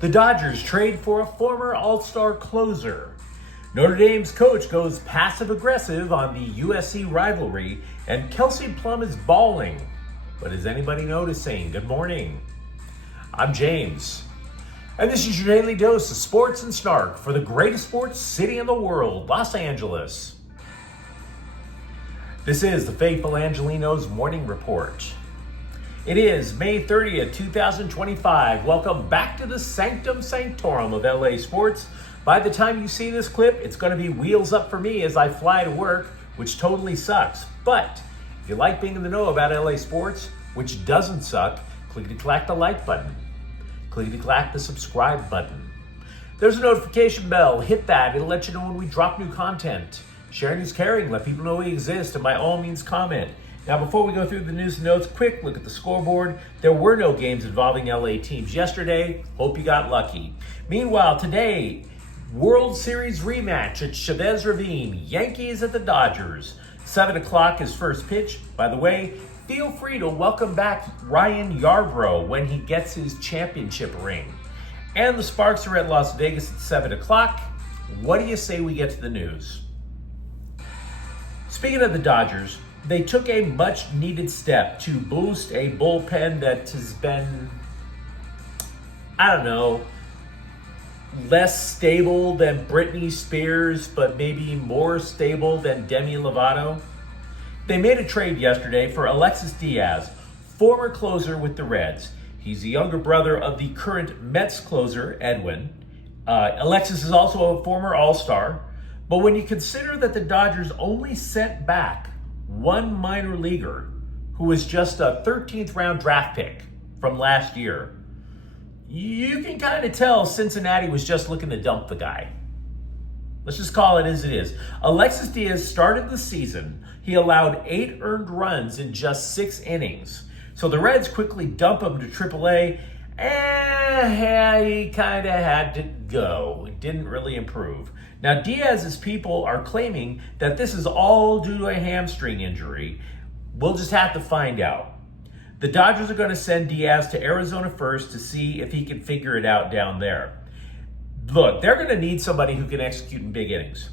The Dodgers trade for a former All-Star closer. Notre Dame's coach goes passive-aggressive on the USC rivalry, and Kelsey Plum is balling. But is anybody noticing? Good morning. I'm James, and this is your daily dose of sports and snark for the greatest sports city in the world, Los Angeles. This is the faithful Angelenos Morning Report. It is May 30th, 2025. Welcome back to the Sanctum Sanctorum of LA Sports. By the time you see this clip, it's going to be wheels up for me as I fly to work, which totally sucks. But if you like being in the know about LA sports, which doesn't suck, clickety-clack the like button. Clickety-clack the subscribe button. There's a notification bell. Hit that. It'll let you know when we drop new content. Sharing is caring. Let people know we exist, and by all means, comment. Now, before we go through the news and notes, quick look at the scoreboard. There were no games involving LA teams yesterday. Hope you got lucky. Meanwhile, today, World Series rematch at Chavez Ravine. Yankees at the Dodgers. 7 o'clock is first pitch. By the way, feel free to welcome back Ryan Yarbrough when he gets his championship ring. And the Sparks are at Las Vegas at 7 o'clock. What do you say we get to the news? Speaking of the Dodgers, they took a much-needed step to boost a bullpen that has been, less stable than Britney Spears, but maybe more stable than Demi Lovato. They made a trade yesterday for Alexis Diaz, former closer with the Reds. He's the younger brother of the current Mets closer, Edwin. Alexis is also a former All-Star. But when you consider that the Dodgers only sent back one minor leaguer who was just a 13th round draft pick from last year, you can kind of tell Cincinnati was just looking to dump the guy. Let's just call it as it is. Alexis Diaz started the season. He allowed 8 earned runs in just 6 innings. So the Reds quickly dump him to AAA, and he kind of had to go. It didn't really improve. Now, Diaz's people are claiming that this is all due to a hamstring injury. We'll just have to find out. The Dodgers are going to send Diaz to Arizona first to see if he can figure it out down there. Look, they're going to need somebody who can execute in big innings.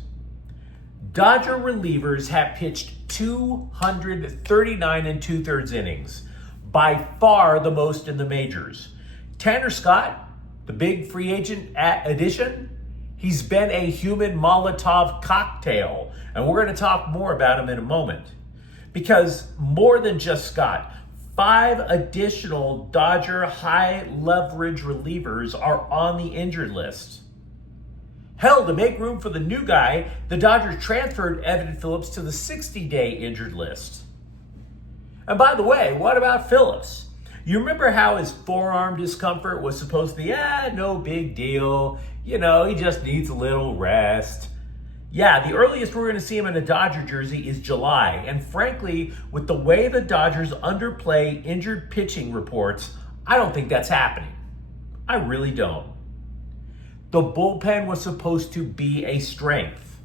Dodger relievers have pitched 239 and 2/3 innings, by far the most in the majors. Tanner Scott, the big free agent addition, he's been a human Molotov cocktail, and we're going to talk more about him in a moment. Because more than just Scott, 5 additional Dodger high-leverage relievers are on the injured list. Hell, to make room for the new guy, the Dodgers transferred Evan Phillips to the 60-day injured list. And by the way, what about Phillips? You remember how his forearm discomfort was supposed to be, no big deal. He just needs a little rest. Yeah, the earliest we're going to see him in a Dodger jersey is July. And frankly, with the way the Dodgers underplay injured pitching reports, I don't think that's happening. I really don't. The bullpen was supposed to be a strength.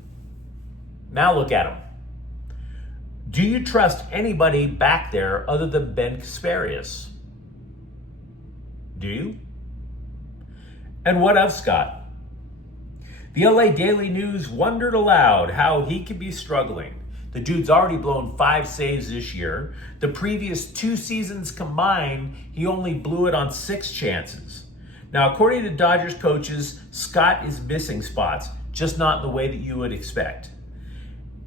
Now look at him. Do you trust anybody back there other than Ben Kasparius? Do you? And what of Scott? The LA Daily News wondered aloud how he could be struggling. The dude's already blown 5 saves this year. The previous 2 seasons combined, he only blew it on 6 chances. Now, according to Dodgers coaches, Scott is missing spots, just not in the way that you would expect.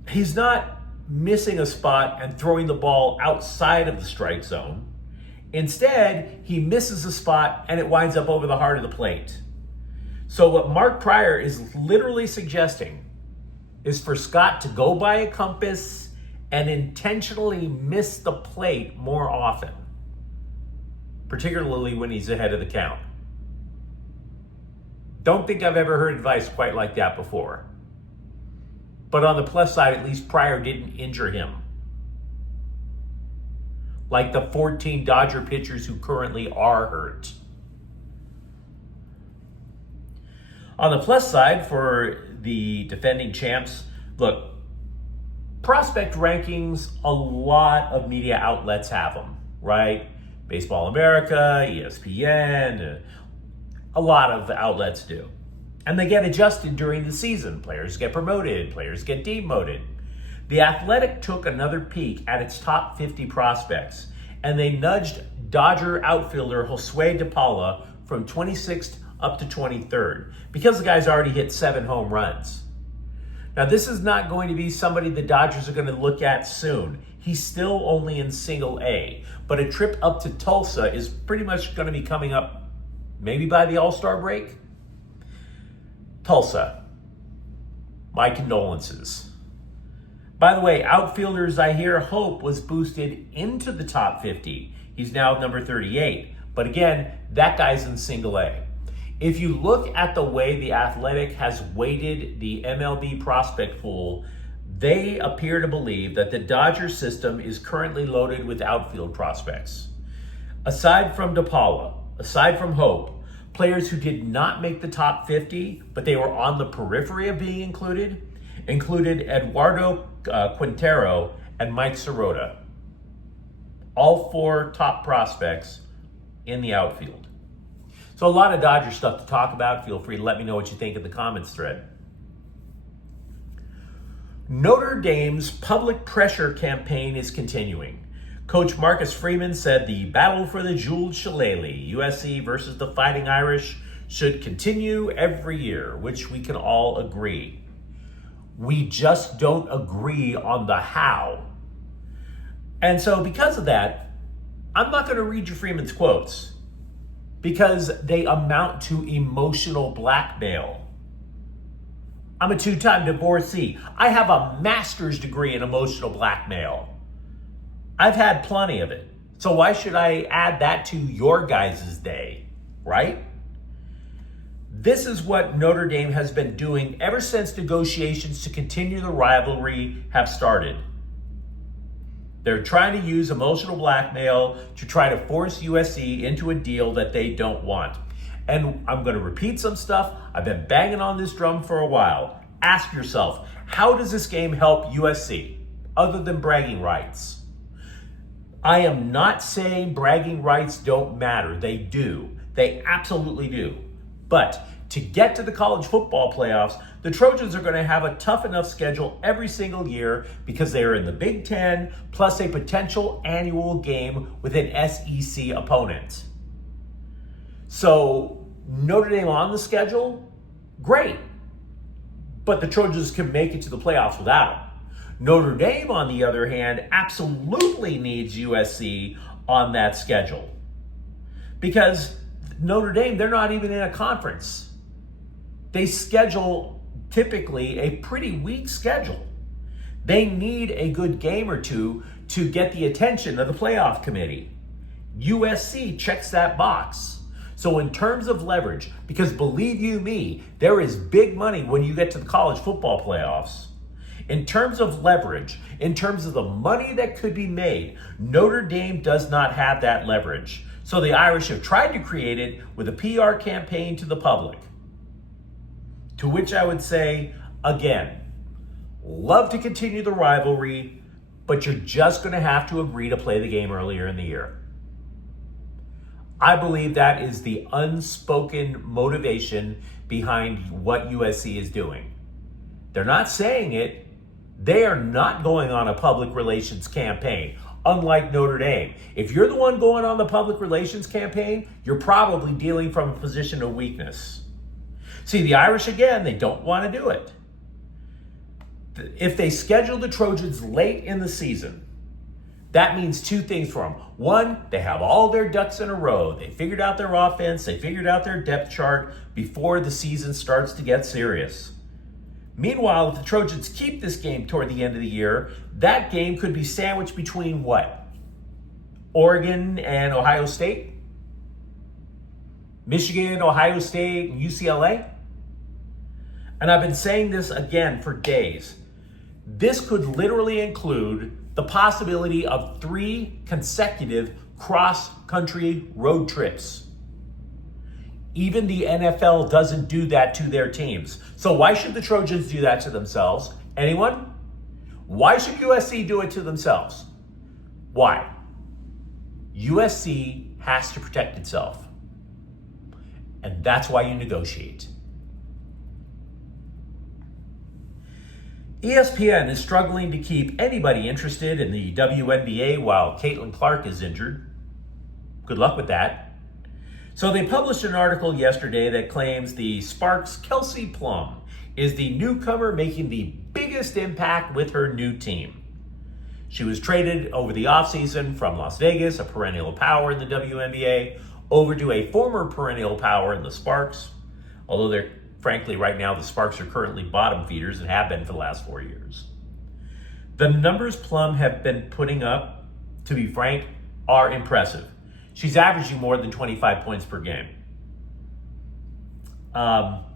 He's not missing a spot and throwing the ball outside of the strike zone. Instead, he misses a spot and it winds up over the heart of the plate. So what Mark Pryor is literally suggesting is for Scott to go by a compass and intentionally miss the plate more often, particularly when he's ahead of the count. Don't think I've ever heard advice quite like that before. But on the plus side, at least Pryor didn't injure him, like the 14 Dodger pitchers who currently are hurt. On the plus side, for the defending champs, look, prospect rankings, a lot of media outlets have them, right? Baseball America, ESPN, A lot of outlets do. And they get adjusted during the season. Players get promoted, players get demoted. The Athletic took another peek at its top 50 prospects, and they nudged Dodger outfielder Josue de Paula from 26th up to 23rd because the guy's already hit 7 home runs. Now, this is not going to be somebody the Dodgers are going to look at soon. He's still only in single A, but a trip up to Tulsa is pretty much going to be coming up maybe by the All-Star break. Tulsa, my condolences. By the way, outfielders, I hear Hope was boosted into the top 50. He's now number 38. But again, that guy's in single A. If you look at the way the Athletic has weighted the MLB prospect pool, they appear to believe that the Dodger system is currently loaded with outfield prospects. Aside from DePaula, aside from Hope, players who did not make the top 50, but they were on the periphery of being included Eduardo Quintero and Mike Sirota. All 4 top prospects in the outfield. So a lot of Dodger stuff to talk about. Feel free to let me know what you think in the comments thread. Notre Dame's public pressure campaign is continuing. Coach Marcus Freeman said the battle for the jeweled shillelagh, USC versus the Fighting Irish, should continue every year, which we can all agree. We just don't agree on the how. And so because of that, I'm not going to read you Freeman's quotes because they amount to emotional blackmail. I'm a 2-time divorcee. I have a master's degree in emotional blackmail. I've had plenty of it. So why should I add that to your guys' day, right? This is what Notre Dame has been doing ever since negotiations to continue the rivalry have started. They're trying to use emotional blackmail to try to force USC into a deal that they don't want. And I'm going to repeat some stuff. I've been banging on this drum for a while. Ask yourself, how does this game help USC other than bragging rights? I am not saying bragging rights don't matter. They do. They absolutely do. But to get to the college football playoffs, the Trojans are going to have a tough enough schedule every single year because they are in the Big Ten, plus a potential annual game with an SEC opponent. So Notre Dame on the schedule, great. But the Trojans can make it to the playoffs without them. Notre Dame, on the other hand, absolutely needs USC on that schedule. Because Notre Dame, they're not even in a conference. They schedule typically a pretty weak schedule. They need a good game or two to get the attention of the playoff committee. USC checks that box. So in terms of leverage, because believe you me, there is big money when you get to the college football playoffs. In terms of leverage, in terms of the money that could be made, Notre Dame does not have that leverage. So the Irish have tried to create it with a PR campaign to the public. To which I would say, again, love to continue the rivalry, but you're just going to have to agree to play the game earlier in the year. I believe that is the unspoken motivation behind what USC is doing. They're not saying it. They are not going on a public relations campaign, unlike Notre Dame. If you're the one going on the public relations campaign, you're probably dealing from a position of weakness. See, the Irish, again, they don't want to do it. If they schedule the Trojans late in the season, that means 2 things for them. One, they have all their ducks in a row. They figured out their offense. They figured out their depth chart before the season starts to get serious. Meanwhile, if the Trojans keep this game toward the end of the year, that game could be sandwiched between what? Oregon and Ohio State? Michigan, Ohio State, and UCLA? And I've been saying this again for days. This could literally include the possibility of 3 consecutive cross-country road trips. Even the NFL doesn't do that to their teams. So why should the Trojans do that to themselves? Anyone? Why should USC do it to themselves? Why? USC has to protect itself. and that's why you negotiate. ESPN is struggling to keep anybody interested in the WNBA while Caitlin Clark is injured. Good luck with that. So they published an article yesterday that claims the Sparks' Kelsey Plum is the newcomer making the biggest impact with her new team. She was traded over the offseason from Las Vegas, a perennial power in the WNBA, over to a former perennial power in the Sparks, although frankly, right now, the Sparks are currently bottom feeders and have been for the last 4 years. The numbers Plum have been putting up, to be frank, are impressive. She's averaging more than 25 points per game. But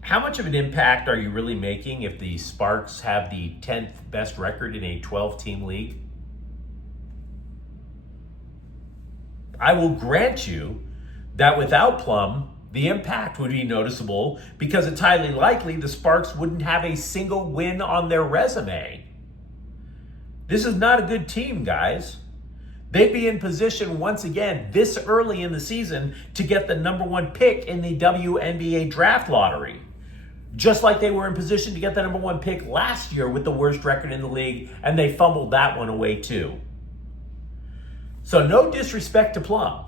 how much of an impact are you really making if the Sparks have the 10th best record in a 12-team league? I will grant you that without Plum, the impact would be noticeable because it's highly likely the Sparks wouldn't have a single win on their resume. This is not a good team, guys. They'd be in position once again this early in the season to get the number 1 pick in the WNBA draft lottery. Just like they were in position to get the number 1 pick last year with the worst record in the league, and they fumbled that one away too. So no disrespect to Plum.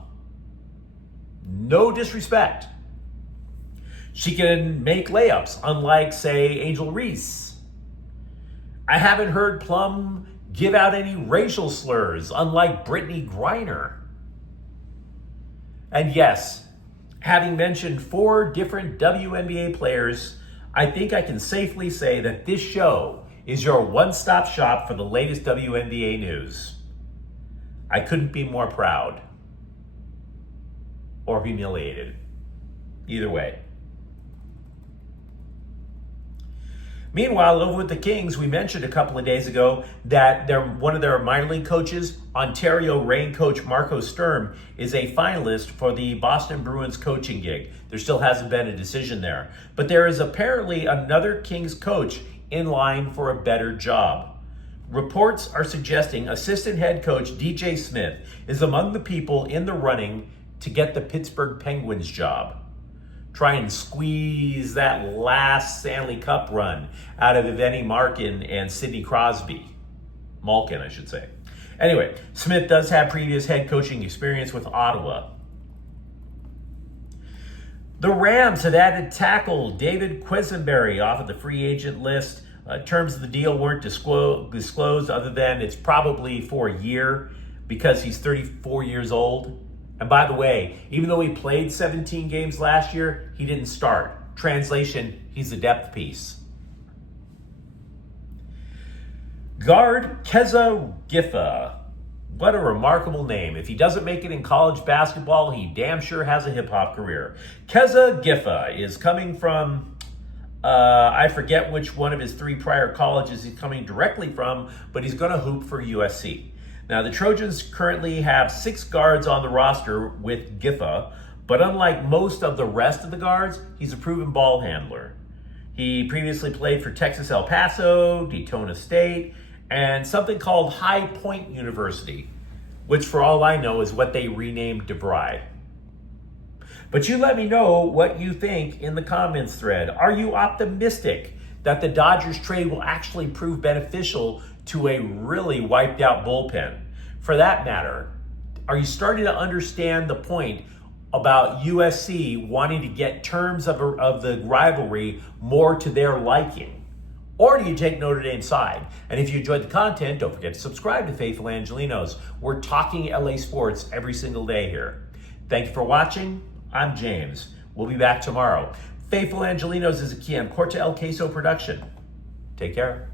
No disrespect. She can make layups, unlike, say, Angel Reese. I haven't heard Plum give out any racial slurs, unlike Brittany Griner. And yes, having mentioned 4 different WNBA players, I think I can safely say that this show is your one-stop shop for the latest WNBA news. I couldn't be more proud or humiliated. Either way. Meanwhile, over with the Kings, we mentioned a couple of days ago that one of their minor league coaches, Ontario Reign coach Marco Sturm, is a finalist for the Boston Bruins coaching gig. There still hasn't been a decision there. But there is apparently another Kings coach in line for a better job. Reports are suggesting assistant head coach DJ Smith is among the people in the running to get the Pittsburgh Penguins job. Try and squeeze that last Stanley Cup run out of Evgeny Malkin and Sidney Crosby. Malkin, I should say. Anyway, Smith does have previous head coaching experience with Ottawa. The Rams have added tackle David Quisenberry off of the free agent list. Terms of the deal weren't disclosed other than it's probably for a year because he's 34 years old. And by the way, even though he played 17 games last year, he didn't start. Translation, he's a depth piece. Guard Keza Giffa. What a remarkable name. If he doesn't make it in college basketball, he damn sure has a hip-hop career. Keza Giffa is coming from, I forget which one of his 3 prior colleges he's coming directly from, but he's going to hoop for USC. Now, the Trojans currently have 6 guards on the roster with Giffa, but unlike most of the rest of the guards, he's a proven ball handler. He previously played for Texas El Paso, Daytona State, and something called High Point University, which for all I know is what they renamed DeVry. But you let me know what you think in the comments thread. Are you optimistic that the Dodgers trade will actually prove beneficial to a really wiped out bullpen? For that matter, are you starting to understand the point about USC wanting to get terms of the rivalry more to their liking? Or do you take Notre Dame's side? And if you enjoyed the content, don't forget to subscribe to Faithful Angelenos. We're talking LA sports every single day here. Thank you for watching. I'm James. We'll be back tomorrow. Faithful Angelenos is a Kian Corta El Queso production. Take care.